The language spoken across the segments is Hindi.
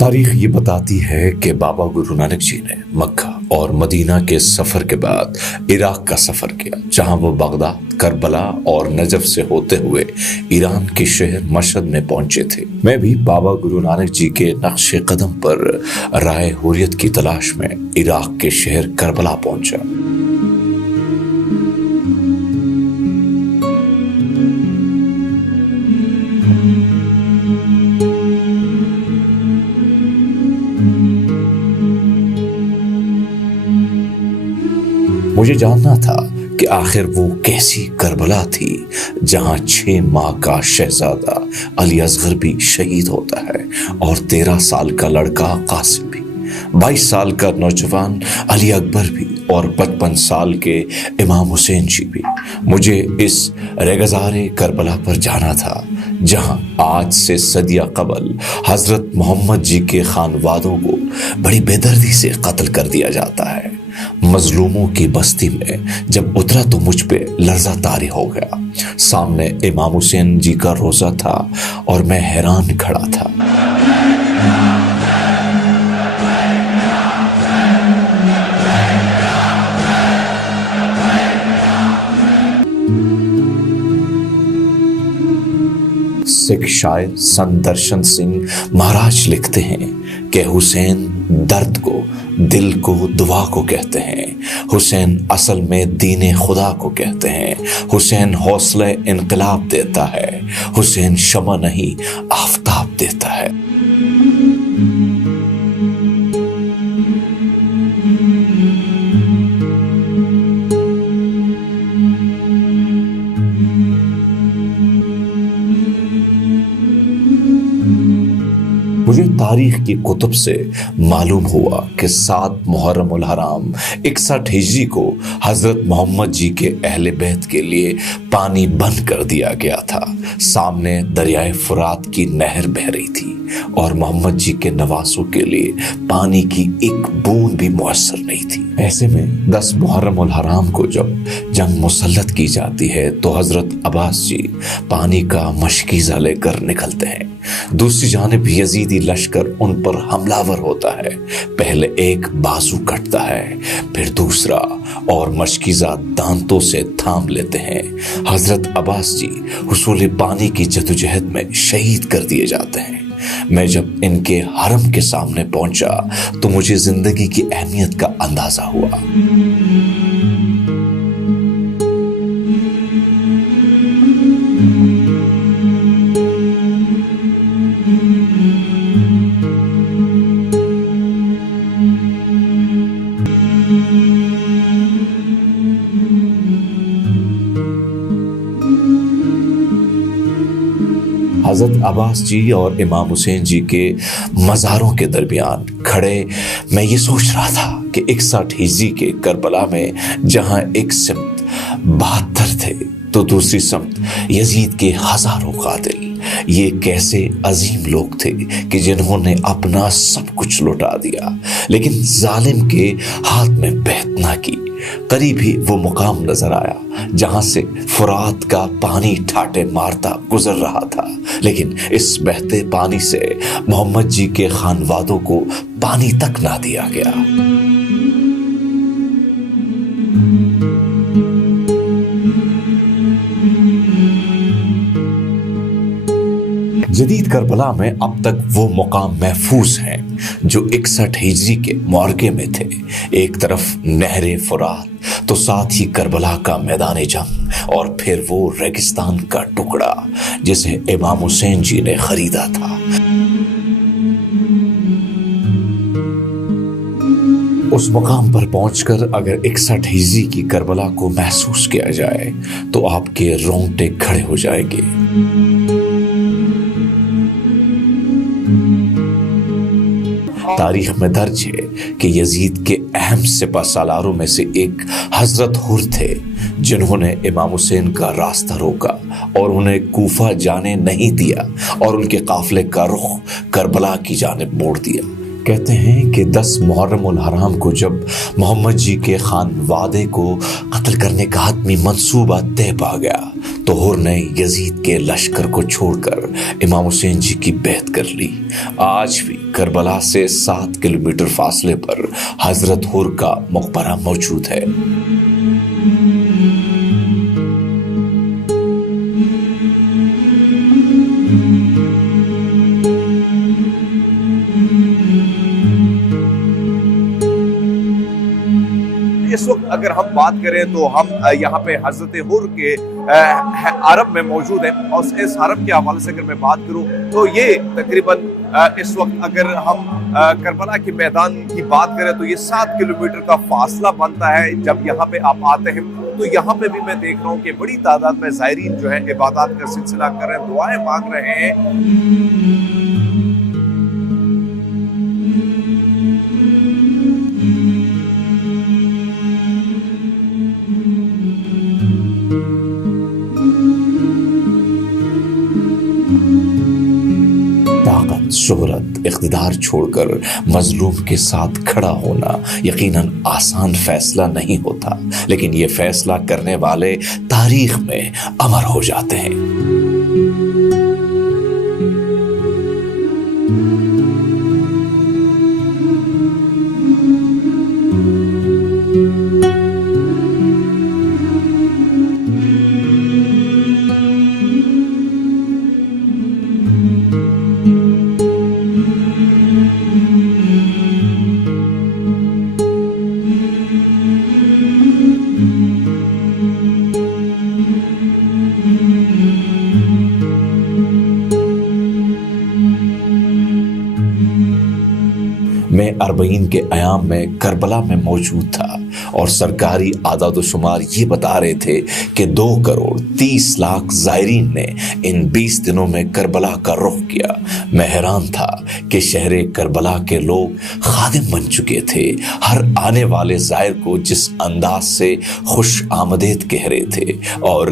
तारीख ये बताती है कि बाबा गुरु नानक जी ने मक्का और मदीना के सफर के बाद इराक का सफर किया, जहां वो बगदाद, करबला और नजफ से होते हुए ईरान के शहर मशहद में पहुंचे थे। मैं भी बाबा गुरु नानक जी के नक्शे कदम पर राय हुर्रियत की तलाश में इराक के शहर करबला पहुंचा। मुझे जानना था कि आखिर वो कैसी करबला थी जहां 6 माह का शहजादा अली असगर भी शहीद होता है और 13 साल का लड़का कासिम भी, 22 साल का नौजवान अली अकबर भी और 55 साल के इमाम हुसैन जी भी। मुझे इस रेगज़ारे करबला पर जाना था जहां आज से सदिया कबल हजरत मोहम्मद जी के खानवादों को बड़ी बेदर्दी से कत्ल कर दिया जाता है। मजलूमों की बस्ती में जब उतरा तो मुझ पे लर्जा तारी हो गया। सामने इमाम हुसैन जी का रोजा था और मैं हैरान खड़ा था। सिख शायर संत दर्शन सिंह महाराज लिखते हैं कि हुसैन दर्द को, दिल को, दुआ को कहते हैं। हुसैन असल में दीने खुदा को कहते हैं। हुसैन हौसले इनकलाब देता है। हुसैन शमा नहीं आफताब देता है। मुझे तारीख की कुतुब से मालूम हुआ कि 7 मुहर्रम उल हराम 61 हिजरी को हजरत मोहम्मद जी के अहले बैत के लिए पानी बंद कर दिया गया था। सामने दरियाए फुरात की नहर बह रही थी और मोहम्मद जी के नवासों के लिए पानी की एक बूंद भी मुयस्सर नहीं थी। ऐसे में 10 मुहर्रम उल हराम को जब जंग मुसल्लत की जाती है तो हजरत अब्बास जी पानी का मशकीज़ा लेकर निकलते हैं। दूसरी जानिब यजीदी लश्कर उन पर हमलावर होता है। पहले एक बाजू कटता है, फिर दूसरा, और मशकीज़ा दांतों से थाम लेते हैं। हजरत अब्बास जी हुसूल पानी की जदोजहद में शहीद कर दिए जाते हैं। मैं जब इनके हरम के सामने पहुंचा तो मुझे जिंदगी की अहमियत का अंदाजा हुआ। हजरत अब्बास जी और इमाम हुसैन जी के मज़ारों के दरमियान खड़े मैं ये सोच रहा था कि 61 हिजरी के करबला में जहां एक सिमत 72 थे तो दूसरी समत यजीद के हजारों कातिल। ये कैसे अजीम लोग थे कि जिन्होंने अपना सब कुछ लुटा दिया लेकिन जालिम के हाथ में बैत ना की। करीब ही वो मुकाम नजर आया जहां से फुरात का पानी ठाटे मारता गुजर रहा था, लेकिन इस बहते पानी से मोहम्मद जी के खानवादों को पानी तक ना दिया गया। जदीद करबला में अब तक वो मुकाम महफूज हैं जो 61 हिजरी के मुआरके में थे। एक तरफ नहरे फुरात तो साथ ही करबला का मैदान जंग और फिर वो रेगिस्तान का टुकड़ा जिसे इमाम हुसैन जी ने खरीदा था। उस मुकाम पर पहुंचकर अगर 61 हिजरी की करबला को महसूस किया जाए तो आपके रोंगटे खड़े हो जाएंगे। तारीख में दर्ज है कि यजीद के अहम सिपहसालारों में से एक हजरत हुर थे जिन्होंने इमाम हुसैन का रास्ता रोका और उन्हें कूफा जाने नहीं दिया और उनके काफिले का रुख करबला की जानिब मोड़ दिया। कहते हैं कि 10 मुहर्रम उल हराम को जब मोहम्मद जी के खानवादे को कत्ल करने का हतमी मंसूबा तय पा गया तो हुर ने यजीद के लश्कर को छोड़कर इमाम हुसैन जी की बैत कर ली। आज भी करबला से 7 किलोमीटर फासले पर हजरत हुर का मकबरा मौजूद है। इस वक्त अगर हम बात करें तो हम यहाँ पे हजरत हुर के हरम में मौजूद हैं और इस हरम के हवाले से अगर मैं बात करूँ तो ये तकरीबन इस वक्त अगर हम करबला के मैदान की बात करें तो ये 7 किलोमीटर का फासला बनता है। जब यहाँ पे आप आते हैं तो यहाँ पे भी मैं देख रहा हूँ कि बड़ी तादाद में ज़ायरीन जो है इबादत का सिलसिला कर रहे हैं, दुआएं मांग रहे हैं। ताकत, शोहरत, इख्तिदार छोड़कर मजलूम के साथ खड़ा होना यकीनन आसान फैसला नहीं होता, लेकिन ये फैसला करने वाले तारीख में अमर हो जाते हैं। मैं 40 के अयाम में करबला में मौजूद था और सरकारी आदाद शुमार ये बता रहे थे कि 2 करोड़ 30 लाख ज़ायरीन ने इन 20 दिनों में करबला का रुख किया। मैं हैरान था कि शहरे करबला के लोग खादिम बन चुके थे। हर आने वाले ज़ायर को जिस अंदाज से खुश आमदेद कह रहे थे और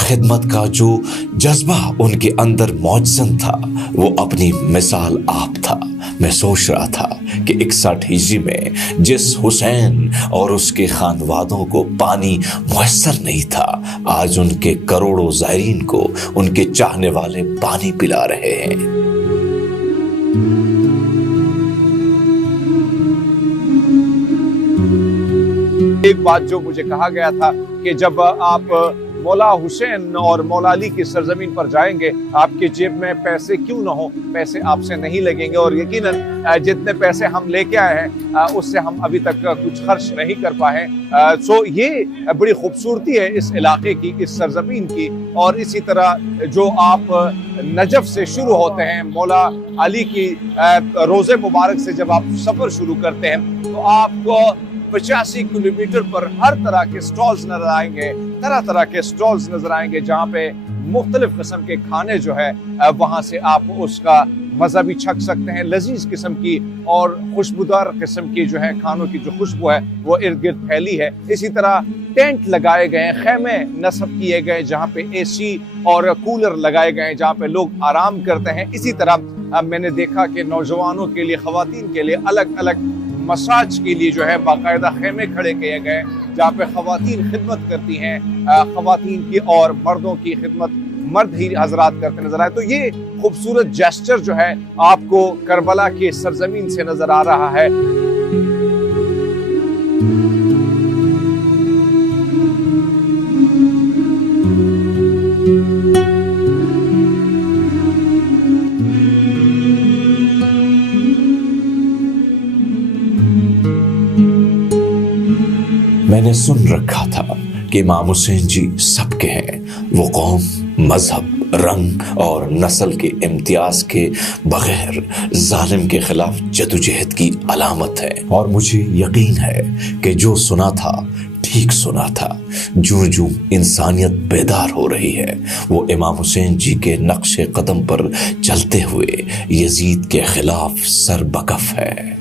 खिदमत का जो जज्बा उनके अंदर मौजूद था वो अपनी मिसाल आप था। मैं सोच रहा था कि 61 हिजरी में जिस हुसैन और उसके खानवादों को पानी मुयस्सर नहीं था, आज उनके करोड़ों ज़ायरीन को उनके चाहने वाले पानी पिला रहे हैं। एक बात जो मुझे कहा गया था कि जब आप मौला हुसैन और मौला अली की सरजमीन पर जाएंगे, आपकी जेब में पैसे क्यों ना हो, पैसे आपसे नहीं लगेंगे। और यकीनन जितने पैसे हम लेके आए हैं उससे हम अभी तक कुछ खर्च नहीं कर पाए। सो ये बड़ी खूबसूरती है इस इलाके की, इस सरजमीन की। और इसी तरह जो आप नजफ से शुरू होते हैं, मौला अली की रोज़े मुबारक से जब आप सफ़र शुरू करते हैं तो आपको 85 किलोमीटर पर हर तरह के स्टॉल्स नजर आएंगे, तरह तरह के स्टॉल्स नजर आएंगे जहाँ पे मुख्तलिफ किस्म के खाने जो है वहाँ से आप उसका मज़ा भी छक सकते हैं। लजीज किस्म की और खुशबूदार किस्म की जो है खानों की जो खुशबू है वो इर्द गिर्द फैली है। इसी तरह टेंट लगाए गए, खेमे नस्ब किए गए जहाँ पे AC और कूलर लगाए गए जहाँ पे लोग आराम करते हैं। इसी तरह मैंने देखा कि नौजवानों के लिए, खवातीन के लिए अलग अलग मसाज के लिए जो है बाकायदा खेमे खड़े किए गए जहाँ पे खवातीन खिदमत करती हैं। खवातीन की और मर्दों की खिदमत मर्द ही हजरात करते नजर आए। तो ये खूबसूरत जेस्चर जो है आपको करबला की सरजमीन से नजर आ रहा है। मैंने सुन रखा था कि इमाम हुसैन जी सबके हैं। वो कौम, मजहब, रंग और नस्ल के इम्तियाज के बगैर जालिम के खिलाफ जदोजहद की अलामत है। और मुझे यकीन है कि जो सुना था ठीक सुना था। जूं जूं इंसानियत बेदार हो रही है वो इमाम हुसैन जी के नक्शे कदम पर चलते हुए यजीद के खिलाफ सरबकफ है।